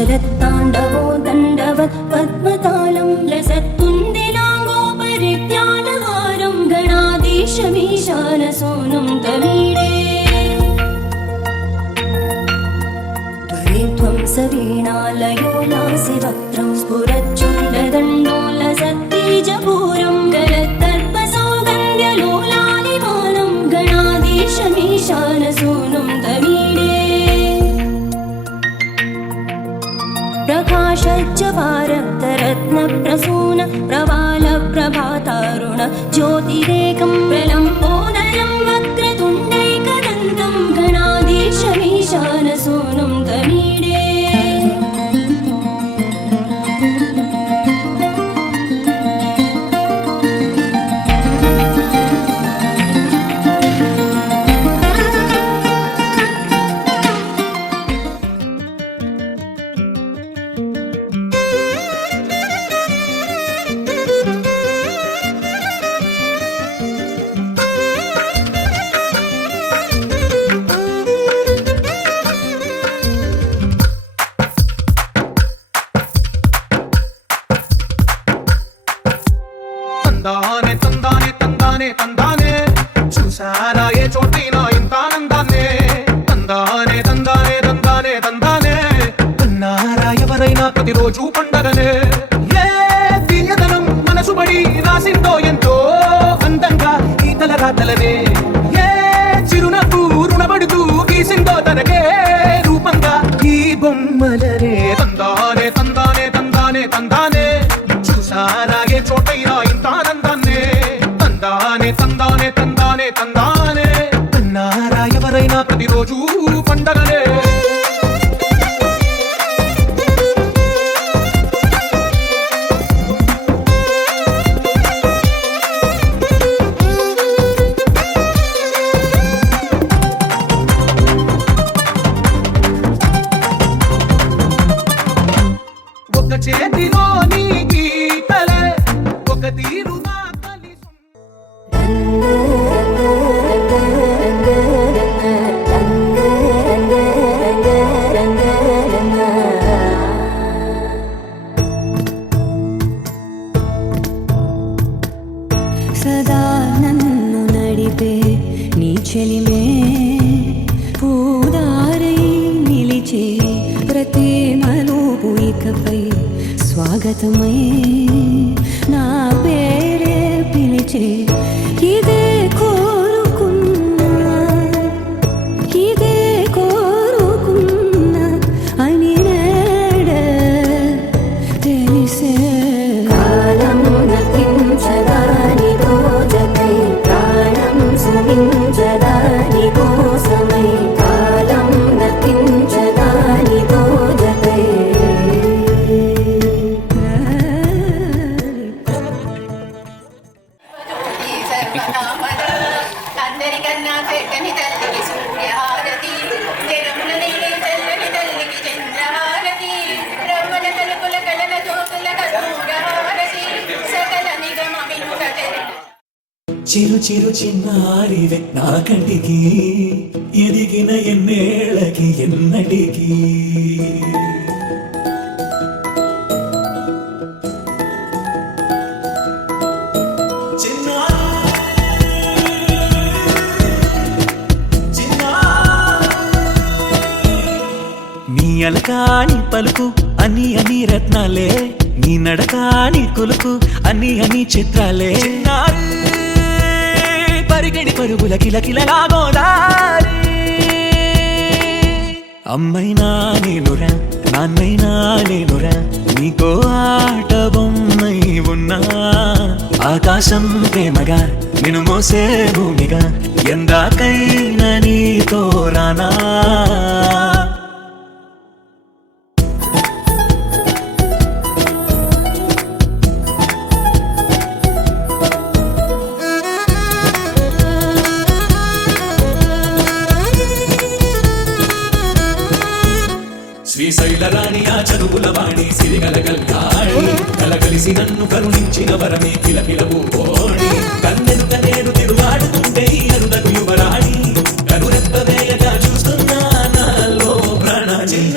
जगत्ताण्डवो दण्डवत् पद्मतालं लसत्कुन्दिलाङ्गोपरिज्ञानहारं गणाधीशमीशानसोनं तमीडे वीणालयो लासिवक्त्रं स्फुरच्चूडदण्डो लसत्तीजपूरं गलत्तर्पसौगन्ध्यलोलालिमानं गणाधीशमीशानसूनं तमीडे प्रकाशज्जवारक्तरत्नप्रसून प्रवालप्रभातारुण ज्योतिरेकं प्रलम्बोदरं वक्रतुण्डैकदन्तं गणाधीशमीशानसूनं तमीडे తందానే తందానే తందానే తందానే చూసారా ఏ చోటైనా ఇంత ఆనందాన్నే తందానే తందానే తందానే తందానే అన్నారా ఎవరైనా ప్రతిరోజు పండగనే ఏ తీయదనం మనసు బడి రాసిందో ఎంతో అందంగా ఈ తలరాతలనే ఏ చిరునవ్వు రుణపడుతూ గీసిందో తనకే రూపంగా ఈ బొమ్మలనే తందానే తందానే తందానే తందానే చూసారా ఏ చోటైనా ఇంత ఆనందాన్నే తందానే తందానే తందానే తందానే అన్నారా ఎవరైనా ప్రతిరోజు పండగనే ఒక చేతిలో నీ గీతలే ఒక తీరుగా సదా నన్ను నడిపే నీ చెలిమే పూదారై నిలిచే ప్రతి మలుపు ఇకపై స్వాగతమై నా పేరే పిలిచే ఇదే కోరుకున్నా ఇదే కోరుకున్నా అని నేడే తెలిసే కాలం నతించదాని రోజకై ప్రాణం సుమించదాని కోసమై కాలం నతించదాని రోజకై అందరికన్నా పెట్టని తల్లికి సూర్యహారతి జగమున నీడే చల్లని తల్లికి చంద్రహారతి రమ్మల కలుపుల కలల జ్యోతుల కర్పూరహారతి సకల నిగమ వినుక చిరు చిరు చిన్నారివే నా కంటికి ఎదిగిన ఎన్నేళ్ళకి ఎన్నటికి నీ అలకాని పలుకు అని అని రత్నాలే నీ నడకాని కొలుకు అని అని చిత్రాలే పరిగెడి పరుగుల కిలకిలలాగోదారి అమ్మైనా నేనురా నాన్నైనా నేనురా నీకో ఆట బొమ్మై ఉన్నా ఆకాశం ప్రేమగా నిన్ను మోసే భూమిగా ఎందాకైనా నీతో రానా శ్రీశైల రాణి ఆ చదువుల వాణి సిరిగల గల్గాడి కలగలిసి నన్ను కరుణించిన వరమే కిలకిలవు ఓడి కన్నెను కనేడు తిరుగాడుతుంటే ఈ అరుదకు యువరాణి కనురెప్ప వేయగా చూస్తున్నా నాలో ప్రాణ చిన్న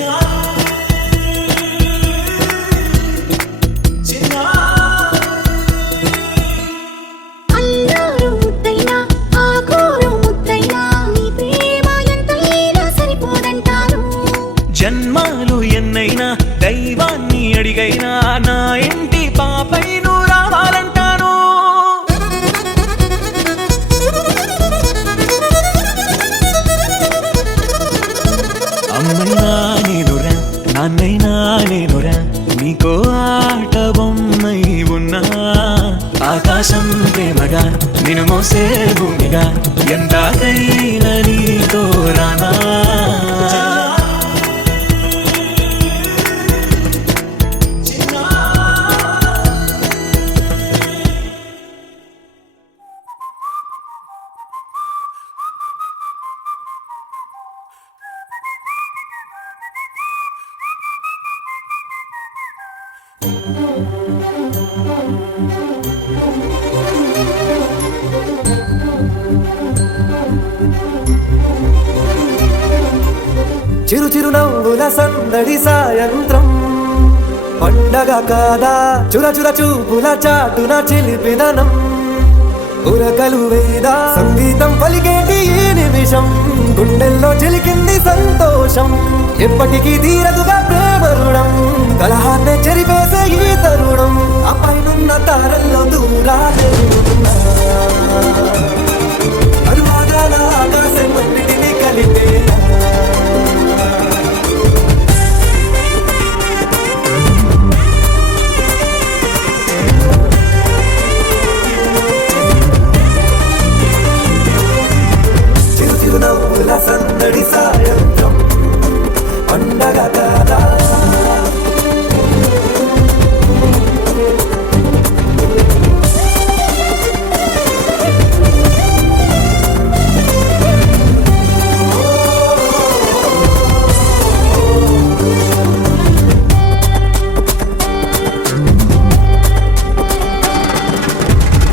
దైవాన్ని అడిగైనా నా ఇంటి పాపై నువ్వు రావాలంటాను. అమ్మైనా నేనురా నాన్నైనా నేనురా నీకో ఆట బొమ్మై ఉన్నా. ఆకాశం ప్రేమగా నిన్ను మోసే భూమిగా ఎందాకైనా నీతో రానా. చిరు చిరు నవ్వుల సందడి సాయంత్రం పండగ కాదా చుర చుర చూపుల చాటున చిలిపిదనం ఉరకలు వేదా సంగీతం పలికేటి ఈ నిమిషం గుండెల్లో చిలికింది సంతోషం ఎప్పటికీ తీరదుగా ప్రేమ రుణం కలహాన్నే చెరిపేసే ఈ తరుణం ఆ పైనున్న తారల్లో దూరాలే అనువాదాల ఆకాశం అన్నిటినీ కలిపేలా నవ్వుల సందడి సాయంత్రం పండగ కాదా.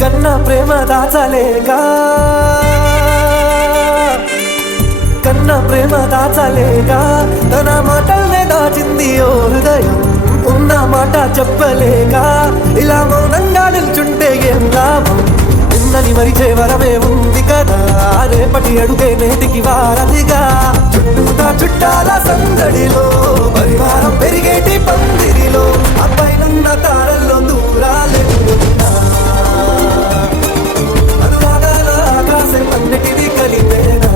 కన్నా ప్రేమ దాచలేక కన్నా ప్రేమ దాచలేక తన మాటల్నే దాచింది ఓ హృదయం ఉన్న మాట చెప్పలేక ఇలా మౌనంగా నిల్చుంటే ఏం లాభం. ఉన్నని మరిచే వరమే ఉంది కదా రేపటి అడుగే నేటికి వారధిగా చుట్టూతా చుట్టాల సందడిలో పరివారం పెరిగేటి పందిరిలో అబ్బాయిలున్న తారల్లో దూరాలే అనురాగాల ఆకాశం అన్నిటినీ కలిపేనా.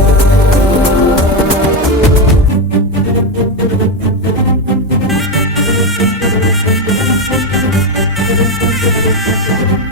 Thank you.